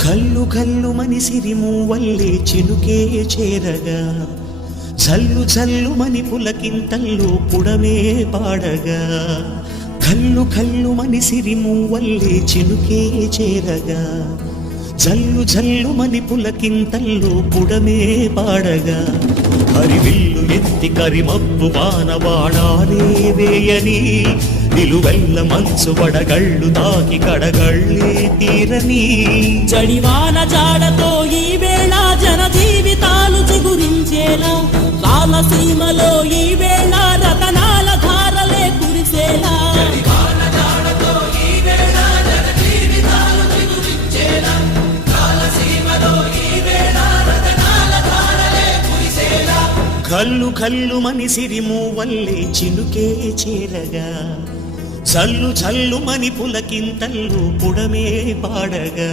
కల్లు కల్లు మని సిరిమూవల్లే చినుకే చేరగా జల్లు జల్లు మని పులకింతల్లో పుడమే పాడగా కల్లు కల్లు మని సిరిమూవల్లే చినుకే చేరగా జల్లు జల్లు మని పులకింతల్లో పుడమే పాడగా హరివిల్లు ఎత్తి కరిమబ్బు వానవాడాలే వేయని నిలువెల్ల మంచు వడగళ్ళు తాకి కడగళ్ళే తీరని జడివాన జాడతో ఈ వేళ జన జీవితాలు చిగురించేలా రాలసీమలో ఈ వేళ రతనాల ధారలే కురిసేలా కల్లు కల్లు మని సిరిమూవల్లే చినుకే చేరగా జల్లు జల్లు మని పులకింతల్లు పుడమే పాడగా